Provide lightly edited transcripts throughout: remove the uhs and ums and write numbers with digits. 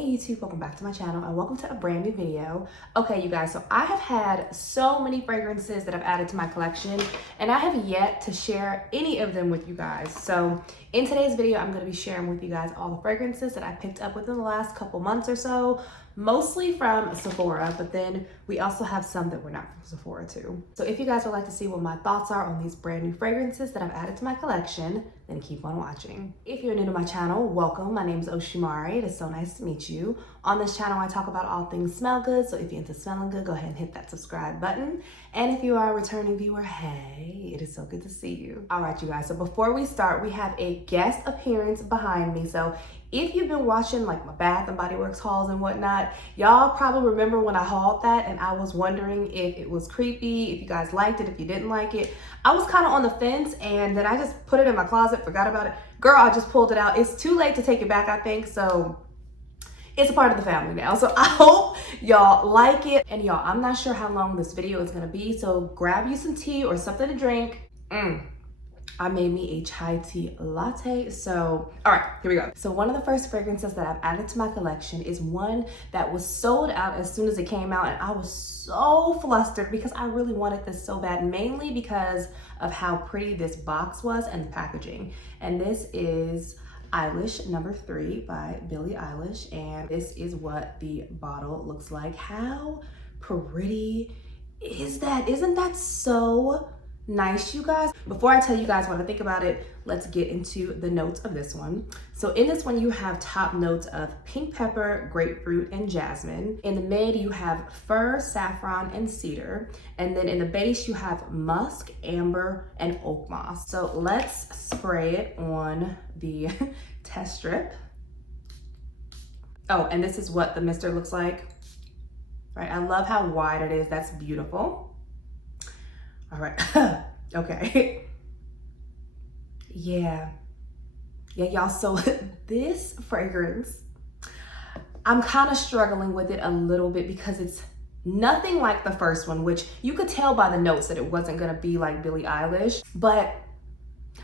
Hey YouTube, welcome back to my channel and welcome to a brand new video. Okay, you guys, so I have had so many fragrances that I've added to my collection and I have yet to share any of them with you guys. So in today's video, I'm going to be sharing with you guys all the fragrances that I picked up within the last couple months or so, mostly from Sephora, but then we also have some that were not from Sephora too. So if you guys would like to see what my thoughts are on these brand new fragrances that I've added to my collection, then keep on watching. If you're new to my channel, welcome. My name is Oshimari. It is so nice to meet you. On this channel, I talk about all things smell good. So if you're into smelling good, go ahead and hit that subscribe button. And if you are a returning viewer, hey, it is so good to see you. All right, you guys. So before we start, we have a guest appearance behind me. So if you've been watching like my Bath and Body Works hauls and whatnot, y'all probably remember when I hauled that and I was wondering if it was creepy, if you guys liked it, if you didn't like it. I was kind of on the fence and then I just put it in my closet, forgot about it. Girl, I just pulled it out. It's too late to take it back, I think. So it's a part of the family now. So I hope y'all like it. And y'all, I'm not sure how long this video is gonna be. So grab you some tea or something to drink. I made me a chai tea latte. So, all right, here we go. So one of the first fragrances that I've added to my collection is one that was sold out as soon as it came out. And I was so flustered because I really wanted this so bad, mainly because of how pretty this box was and the packaging. And this is Eilish number 3 by Billie Eilish. And this is what the bottle looks like. How pretty is that? Isn't that so nice, you guys? Before I tell you guys what I think about it, let's get into the notes of this one. So in this one, you have top notes of pink pepper, grapefruit, and jasmine. In the mid, you have fir, saffron, and cedar. And then in the base, you have musk, amber, and oak moss. So let's spray it on the test strip. Oh, and this is what the mister looks like. Right, I love how wide it is. That's beautiful. All right, okay. Yeah, y'all, so this fragrance, I'm kind of struggling with it a little bit because it's nothing like the first one, which you could tell by the notes that it wasn't gonna be like Billie Eilish, but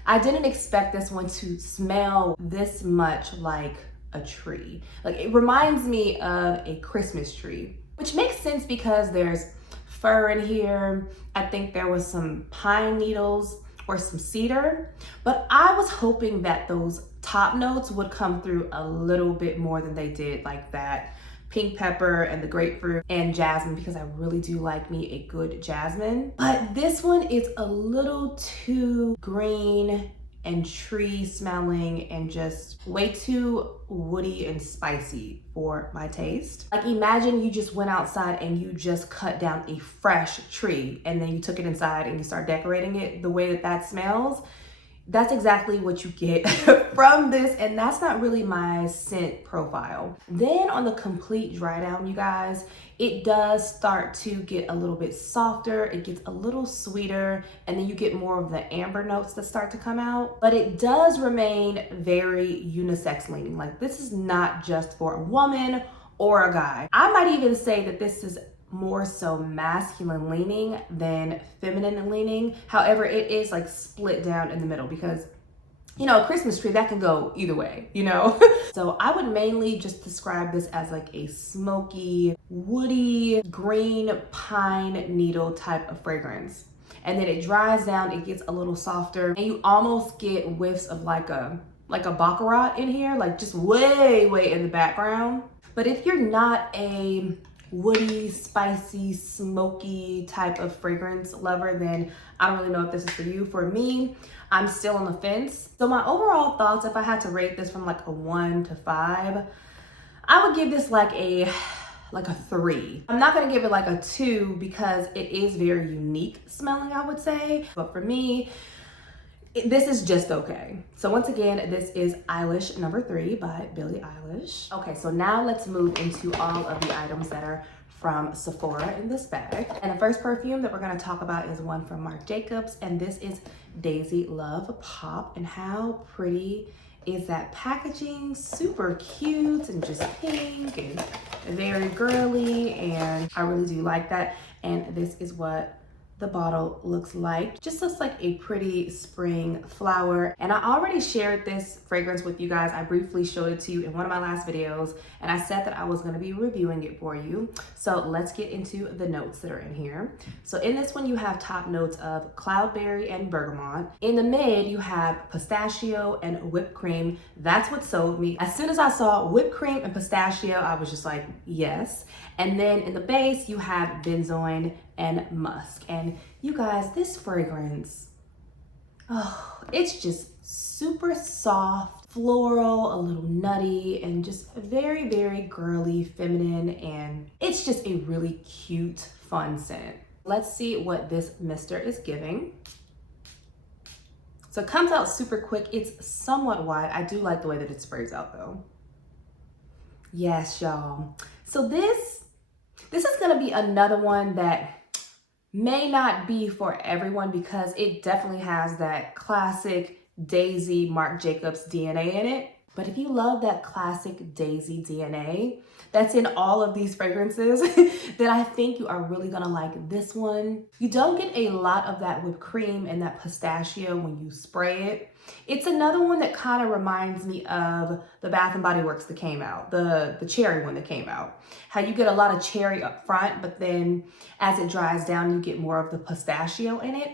I didn't expect this one to smell this much like a tree. Like, it reminds me of a Christmas tree, which makes sense because there's fir in here. I think there was some pine needles or some cedar, but I was hoping that those top notes would come through a little bit more than they did, like that pink pepper and the grapefruit and jasmine, because I really do like me a good jasmine. But this one is a little too green and tree smelling and just way too woody and spicy for my taste. Like, imagine you just went outside and you just cut down a fresh tree and then you took it inside and you start decorating it the way that that smells. That's exactly what you get from this, and that's not really my scent profile. Then on the complete dry down, you guys, it does start to get a little bit softer, it gets a little sweeter, and then you get more of the amber notes that start to come out. But it does remain very unisex leaning. Like, this is not just for a woman or a guy. I might even say that this is more so masculine leaning than feminine leaning. However, it is like split down in the middle because, you know, a Christmas tree, that can go either way, you know? So I would mainly just describe this as like a smoky, woody, green pine needle type of fragrance. And then it dries down, it gets a little softer, and you almost get whiffs of like a baccarat in here, like just way in the background. But if you're not a woody, spicy, smoky type of fragrance lover, then I don't really know if this is for you. For me, I'm still on the fence. So my overall thoughts, if I had to rate this from like a 1 to 5, I would give this like a 3. I'm not gonna give it like a 2 because it is very unique smelling, I would say. But for me, this is just okay. So once again, this is Eilish number 3 by Billie Eilish. Okay, so now let's move into all of the items that are from Sephora in this bag. And the first perfume that we're gonna talk about is one from Marc Jacobs, and this is Daisy Love Pop. And how pretty is that packaging? Super cute and just pink and very girly, and I really do like that. And this is what the bottle looks like. Just looks like a pretty spring flower. And I already shared this fragrance with you guys. I briefly showed it to you in one of my last videos, and I said that I was gonna be reviewing it for you. So let's get into the notes that are in here. So in this one, you have top notes of cloudberry and bergamot. In the mid, you have pistachio and whipped cream. That's what sold me. As soon as I saw whipped cream and pistachio, I was just like, yes. And then in the base, you have benzoin and musk. And you guys, this fragrance, oh, it's just super soft, floral, a little nutty, and just very, very girly, feminine, and it's just a really cute, fun scent. Let's see what this mister is giving. So it comes out super quick. It's somewhat wide. I do like the way that it sprays out though. Yes, y'all. So this is gonna be another one that may not be for everyone because it definitely has that classic Daisy Marc Jacobs DNA in it. But if you love that classic Daisy DNA that's in all of these fragrances, then I think you are really gonna like this one. You don't get a lot of that whipped cream and that pistachio when you spray it. It's another one that kind of reminds me of the Bath & Body Works that came out, the cherry one that came out. How you get a lot of cherry up front, but then as it dries down, you get more of the pistachio in it.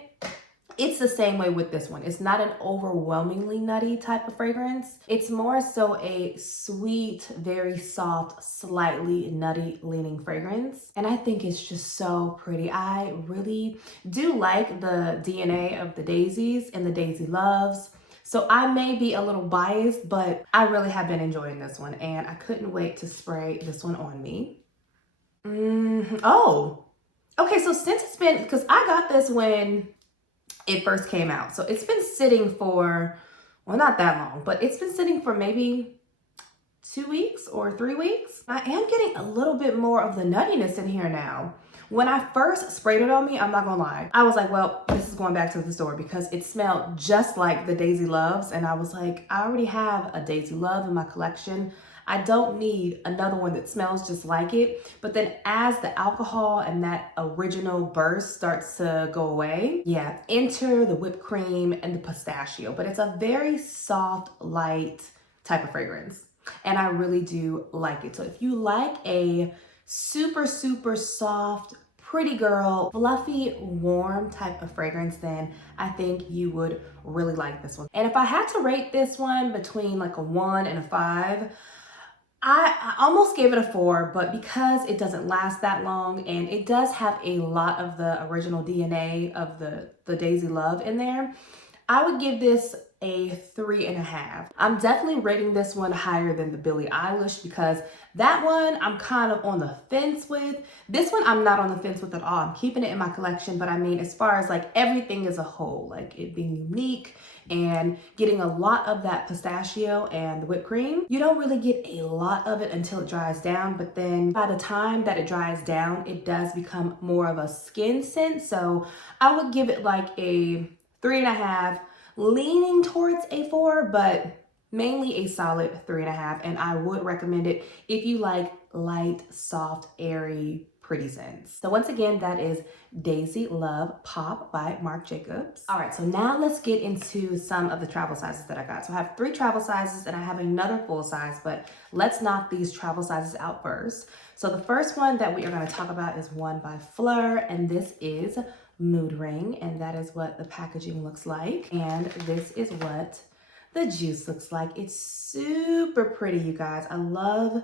It's the same way with this one. It's not an overwhelmingly nutty type of fragrance. It's more so a sweet, very soft, slightly nutty leaning fragrance. And I think it's just so pretty. I really do like the DNA of the daisies and the daisy loves. So I may be a little biased, but I really have been enjoying this one and I couldn't wait to spray this one on me. Oh, okay. So since it's been, because I got this when it first came out. So it's been sitting for, well, not that long, but it's been sitting for maybe 2 weeks or 3 weeks. I am getting a little bit more of the nuttiness in here now. When I first sprayed it on me, I'm not gonna lie, I was like, well, this is going back to the store because it smelled just like the Daisy Loves. And I was like, I already have a Daisy Love in my collection. I don't need another one that smells just like it. But then as the alcohol and that original burst starts to go away, yeah, enter the whipped cream and the pistachio. But it's a very soft, light type of fragrance. And I really do like it. So if you like a super, super soft, pretty girl, fluffy, warm type of fragrance, then I think you would really like this one. And if I had to rate this one between like a 1 and a 5, I almost gave it a 4, but because it doesn't last that long and it does have a lot of the original DNA of the Daisy Love in there, I would give this a 3.5. I'm definitely rating this one higher than the Billie Eilish because that one I'm kind of on the fence with. This one I'm not on the fence with at all. I'm keeping it in my collection, but I mean, as far as like everything as a whole, like it being unique and getting a lot of that pistachio and the whipped cream, you don't really get a lot of it until it dries down. But then by the time that it dries down, it does become more of a skin scent. So I would give it like a 3.5, leaning towards a 4, but mainly a solid 3.5. And I would recommend it if you like light, soft, airy, pretty scents. So once again, that is Daisy Love Pop by Marc Jacobs. All right, so now let's get into some of the travel sizes that I got. So I have 3 travel sizes and I have another full size, but let's knock these travel sizes out first. So the first one that we are going to talk about is one by Phlur, and this is Mood Ring, and that is what the packaging looks like. And this is what the juice looks like. It's super pretty, you guys. I love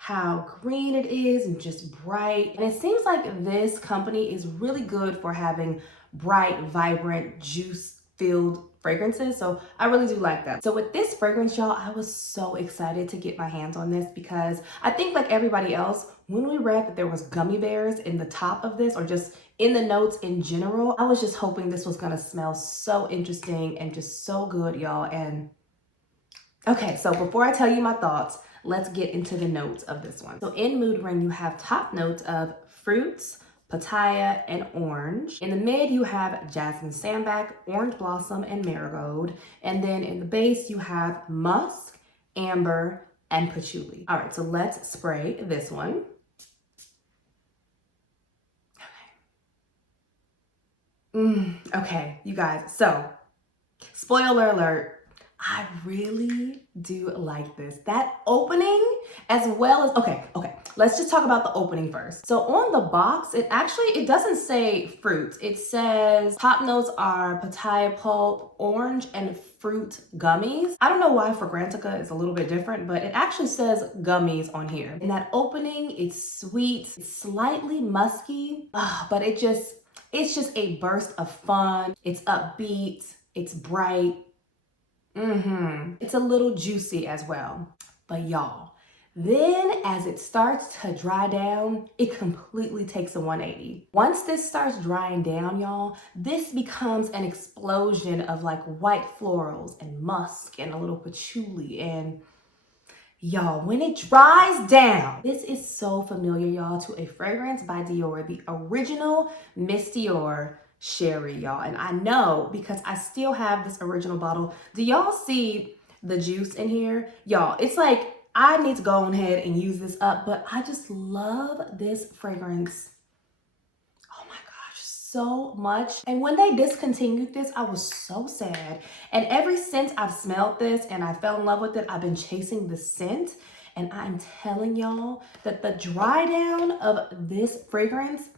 how green it is and just bright. And it seems like this company is really good for having bright, vibrant, juice-filled fragrances. So I really do like that. So with this fragrance, y'all, I was so excited to get my hands on this because I think like everybody else, when we read that there was gummy bears in the top of this or just in the notes in general, I was just hoping this was gonna smell so interesting and just so good, y'all. And okay, so before I tell you my thoughts, let's get into the notes of this one. So in Mood Ring, you have top notes of fruits, pitaya, and orange. In the mid, you have jasmine sambac, orange blossom, and marigold. And then in the base, you have musk, amber, and patchouli. All right, so let's spray this one. Okay, you guys. So, spoiler alert, I really do like this. That opening, as well as, okay, let's just talk about the opening first. So on the box, it doesn't say fruits. It says top notes are papaya pulp, orange, and fruit gummies. I don't know why Fragrantica is a little bit different, but it actually says gummies on here. And that opening, it's sweet, it's slightly musky, but it's just a burst of fun. It's upbeat, it's bright. It's a little juicy as well. But y'all, then as it starts to dry down, it completely takes a 180. Once this starts drying down, y'all, this becomes an explosion of like white florals and musk and a little patchouli. And y'all, when it dries down, this is so familiar, y'all, to a fragrance by Dior, the original Miss Dior Sherry, y'all. And I know because I still have this original bottle. Do y'all see the juice in here? Y'all, it's like I need to go ahead and use this up, but I just love this fragrance. Oh my gosh, so much. And when they discontinued this, I was so sad. And ever since I've smelled this and I fell in love with it, I've been chasing the scent. And I'm telling y'all that the dry down of this fragrance,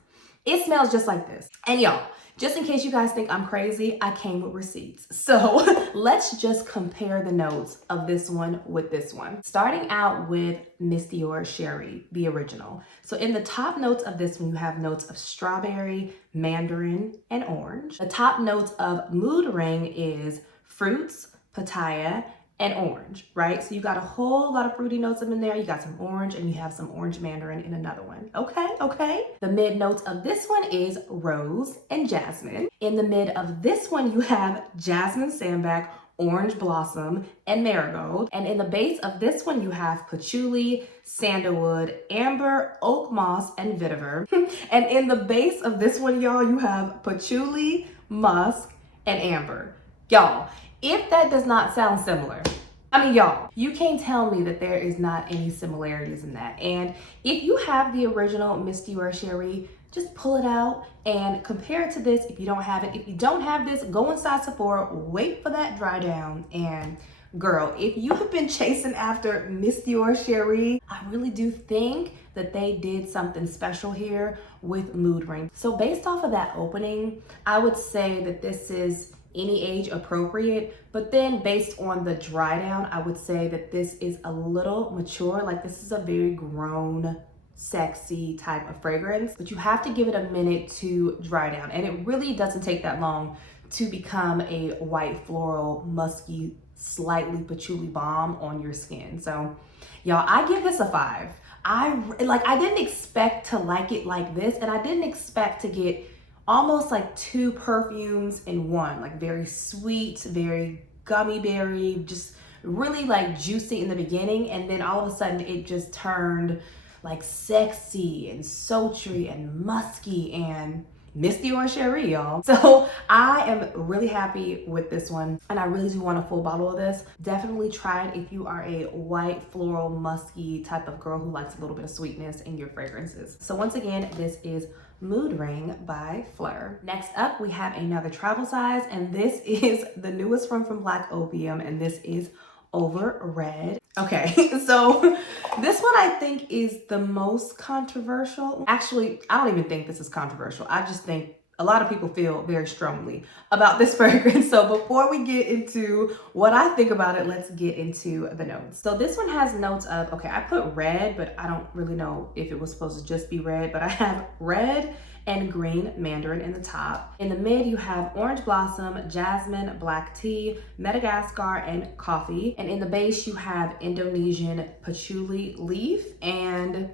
it smells just like this. And y'all, just in case you guys think I'm crazy, I came with receipts. So let's just compare the notes of this one with this one. Starting out with Miss Dior Sherry, the original. So in the top notes of this one, you have notes of strawberry, mandarin, and orange. The top notes of Mood Ring is fruits, pitaya, and orange, right? So you got a whole lot of fruity notes up in there. You got some orange and you have some orange mandarin in another one. Okay. The mid notes of this one is rose and jasmine. In the mid of this one, you have jasmine sambac, orange blossom, and marigold. And in the base of this one, you have patchouli, sandalwood, amber, oak moss, and vetiver. And in the base of this one, y'all, you have patchouli, musk, and amber. Y'all, if that does not sound similar, I mean, y'all, you can't tell me that there is not any similarities in that. And if you have the original Miss Dior Sherry, just pull it out and compare it to this if you don't have it. If you don't have this, go inside Sephora, wait for that dry down. And girl, if you have been chasing after Miss Dior Sherry, I really do think that they did something special here with Mood Ring. So based off of that opening, I would say that this is any age appropriate, but then based on the dry down, I would say that this is a little mature. Like this is a very grown, sexy type of fragrance, but you have to give it a minute to dry down. And it really doesn't take that long to become a white floral, musky, slightly patchouli bomb on your skin. So y'all, I give this a 5. I didn't expect to like it like this, and I didn't expect to get almost like 2 perfumes in one, like very sweet, very gummy berry, just really like juicy in the beginning. And then all of a sudden it just turned like sexy and sultry and musky and Miss Dior Sherry, y'all. So I am really happy with this one, and I really do want a full bottle of this. Definitely try it if you are a white floral musky type of girl who likes a little bit of sweetness in your fragrances. So once again, this is Mood Ring by Phlur. Next up, we have another travel size, and this is the newest one from Black Opium, and this is Over Red. Okay, so this one I think is the most controversial. Actually, I don't even think this is controversial. I just think a lot of people feel very strongly about this fragrance. So before we get into what I think about it, let's get into the notes. So this one has notes of, okay, I put red, but I don't really know if it was supposed to just be red, but I have red and green mandarin in the top. In the mid, you have orange blossom, jasmine, black tea, Madagascar, and coffee. And in the base, you have Indonesian patchouli leaf. And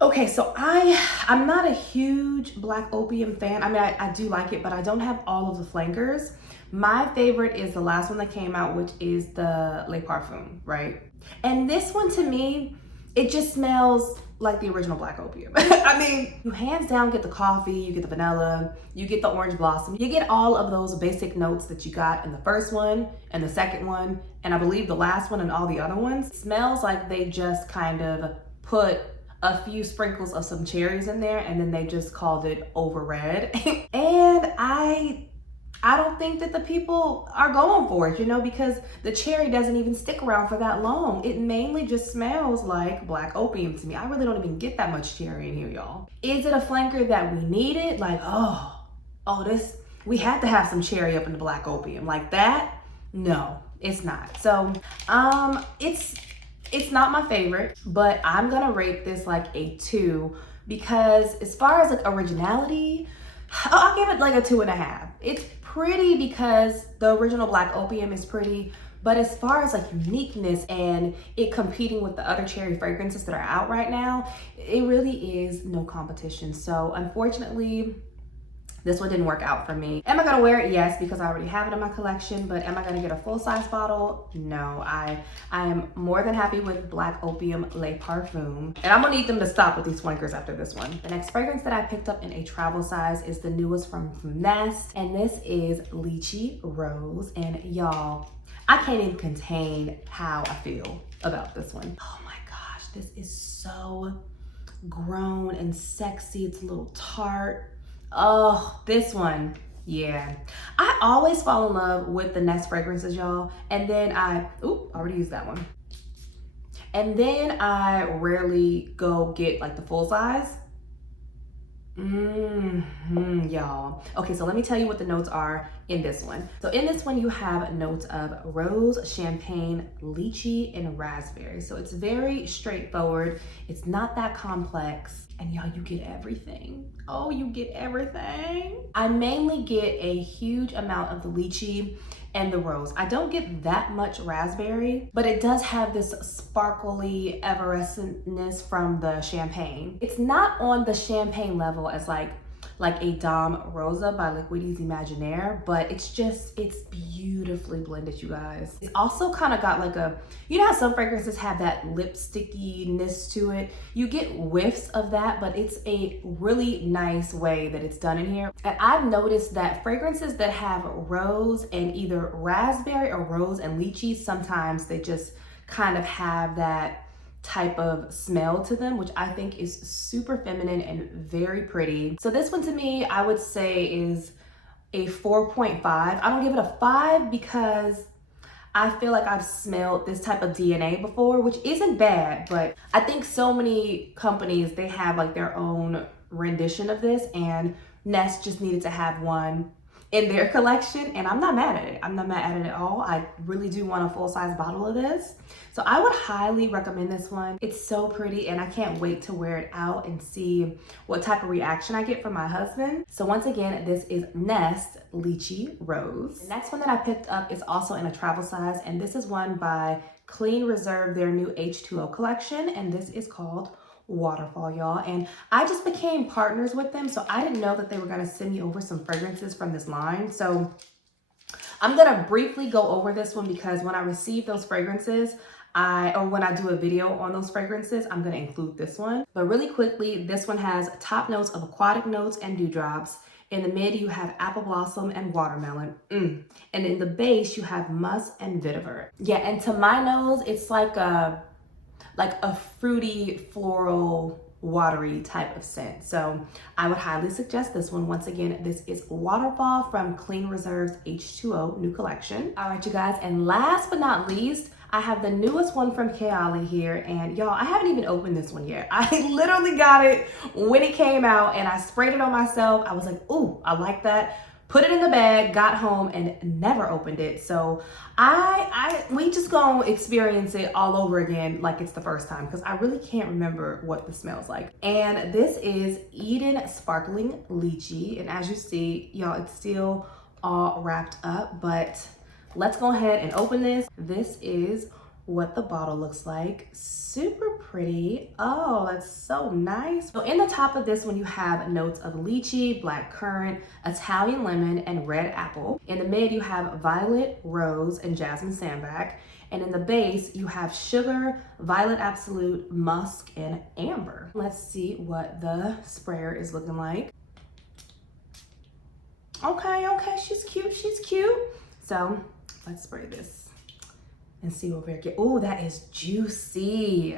okay, so I'm not a huge Black Opium fan. I mean, I do like it, but I don't have all of the flankers. My favorite is the last one that came out, which is the Le Parfum, right? And this one to me, it just smells like the original Black Opium. I mean, you hands down get the coffee, you get the vanilla, you get the orange blossom, you get all of those basic notes that you got in the first one and the second one, and I believe the last one and all the other ones. It smells like they just kind of put a few sprinkles of some cherries in there, and then they just called it over red. And I don't think that the people are going for it, you know, because the cherry doesn't even stick around for that long. It mainly just smells like black opium to me. I really don't even get that much cherry in here, y'all. Is it a flanker that we needed? Like, this, we had to have some cherry up in the black opium. Like that? No, it's not. So, it's not my favorite, but I'm gonna rate this like a 2 because as far as like originality, I'll give it like a 2.5. It's pretty because the original black opium is pretty, but as far as like uniqueness and it competing with the other cherry fragrances that are out right now, it really is no competition. So unfortunately, this one didn't work out for me. Am I gonna wear it? Yes, because I already have it in my collection, but am I gonna get a full-size bottle? No, I am more than happy with Black Opium Le Parfum. And I'm gonna need them to stop with these flankers after this one. The next fragrance that I picked up in a travel size is the newest from Perfume'S, and this is Leachy Rose. And y'all, I can't even contain how I feel about this one. Oh my gosh, this is so grown and sexy. It's a little tart. Oh, this one, yeah. I always fall in love with the Nest fragrances, y'all. And then I already used that one. And then I rarely go get like the full size. Y'all. Okay, so let me tell you what the notes are in this one. So in this one, you have notes of rose, champagne, lychee, and raspberry. So it's very straightforward. It's not that complex. And y'all, you get everything. Oh, you get everything. I mainly get a huge amount of the lychee and the rose. I don't get that much raspberry, but it does have this sparkly effervescentness from the champagne. It's not on the champagne level as like a Dame Rosa by Liquides Imaginaire, but it's beautifully blended, you guys. It's also kind of got like you know how some fragrances have that lipstickiness to it? You get whiffs of that, but it's a really nice way that it's done in here. And I've noticed that fragrances that have rose and either raspberry or rose and lychee, sometimes they just kind of have that type of smell to them, which I think is super feminine and very pretty. So this one to me, I would say is a 4.5. I don't give it a 5 because I feel like I've smelled this type of DNA before, which isn't bad, but I think so many companies, they have like their own rendition of this, and Nest just needed to have one in their collection, and I'm not mad at it. I'm not mad at it at all. I really do want a full-size bottle of this. So I would highly recommend this one. It's so pretty, and I can't wait to wear it out and see what type of reaction I get from my husband. So once again, this is Nest Leachy Rose. The next one that I picked up is also in a travel size, and this is one by Clean Reserve, their new H2O collection, and this is called Waterfall, y'all. And I just became partners with them, so I didn't know that they were gonna send me over some fragrances from this line. So I'm gonna briefly go over this one because when I receive those fragrances, when I do a video on those fragrances, I'm gonna include this one. But really quickly, this one has top notes of aquatic notes and dewdrops. In the mid, you have apple blossom and watermelon. And in the base, you have musk and vetiver. Yeah, and to my nose, it's like a fruity, floral, watery type of scent. So I would highly suggest this one. Once again, this is Waterfall from Clean Reserve's H2O new collection. All right, you guys, and last but not least, I have the newest one from Kayali here, and y'all, I haven't even opened this one yet. I literally got it when it came out, and I sprayed it on myself. I was like, ooh, I like that. Put it in the bag, got home, and never opened it. So we just gonna experience it all over again like it's the first time, because I really can't remember what this smells like. And this is Eden Sparkling Lychee. And as you see, y'all, it's still all wrapped up, but let's go ahead and open this. This is what the bottle looks like. Super pretty. Oh, that's so nice. So in the top of this one, you have notes of lychee, black currant, Italian lemon, and red apple. In the mid, you have violet, rose, and jasmine sambac. And in the base, you have sugar, violet absolute, musk, and amber. Let's see what the sprayer is looking like. Okay, she's cute, she's cute. So let's spray this and see what we're getting. Oh, that is juicy.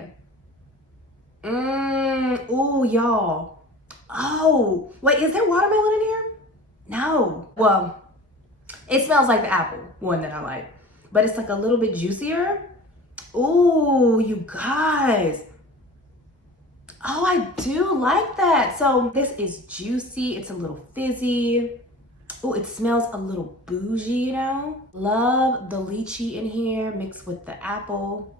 Ooh, y'all. Oh, wait, is there watermelon in here? No. Well, it smells like the apple one that I like, but it's like a little bit juicier. Ooh, you guys. Oh, I do like that. So this is juicy. It's a little fizzy. Oh, it smells a little bougie, you know? Love the lychee in here mixed with the apple.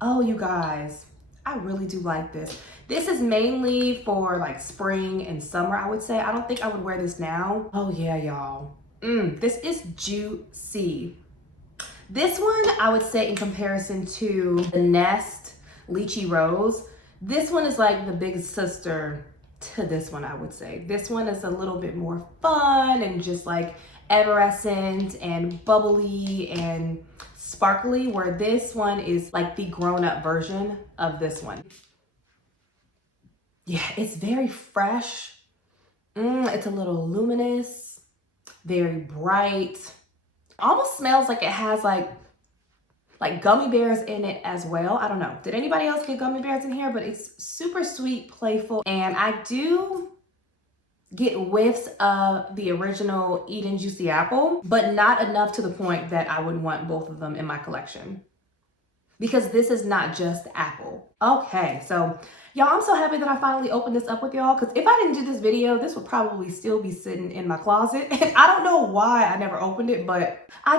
Oh, you guys, I really do like this. This is mainly for like spring and summer, I would say. I don't think I would wear this now. Oh yeah, y'all. This is juicy. This one, I would say in comparison to the Nest Leachy Rose, this one is like the big sister to this one, I would say. This one is a little bit more fun and just like effervescent and bubbly and sparkly, where this one is like the grown-up version of this one. Yeah, it's very fresh. It's a little luminous, very bright. Almost smells like it has like gummy bears in it as well. I don't know. Did anybody else get gummy bears in here? But it's super sweet, playful, and I do get whiffs of the original Eden Juicy Apple, but not enough to the point that I would want both of them in my collection, because this is not just apple. Okay, so y'all, I'm so happy that I finally opened this up with y'all, because if I didn't do this video, this would probably still be sitting in my closet. And I don't know why I never opened it, but I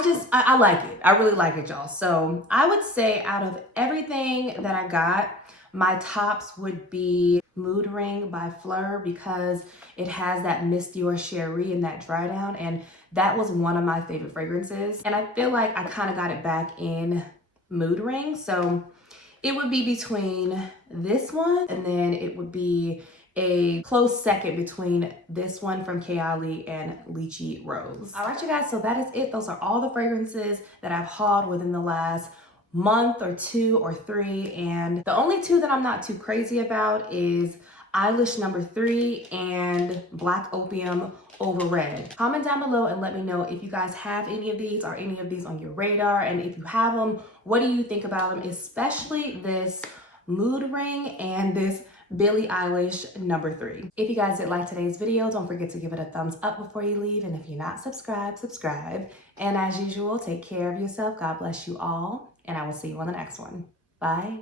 like it. I really like it, y'all. So I would say out of everything that I got, my tops would be Mood Ring by Phlur, because it has that Mist Your Cherie and that dry down, and that was one of my favorite fragrances. And I feel like I kind of got it back in Mood Ring. So it would be between this one, and then it would be a close second between this one from Kayali and Leachy Rose. All right, you guys, so that is it. Those are all the fragrances that I've hauled within the last month or 2 or 3. And the only 2 that I'm not too crazy about is Eilish number 3 and Black Opium over Red. Comment down below and let me know if you guys have any of these or any of these on your radar. And if you have them, what do you think about them? Especially this Mood Ring and this Billie Eilish number 3. If you guys did like today's video, don't forget to give it a thumbs up before you leave. And if you're not subscribed, subscribe. And as usual, take care of yourself. God bless you all. And I will see you on the next one. Bye.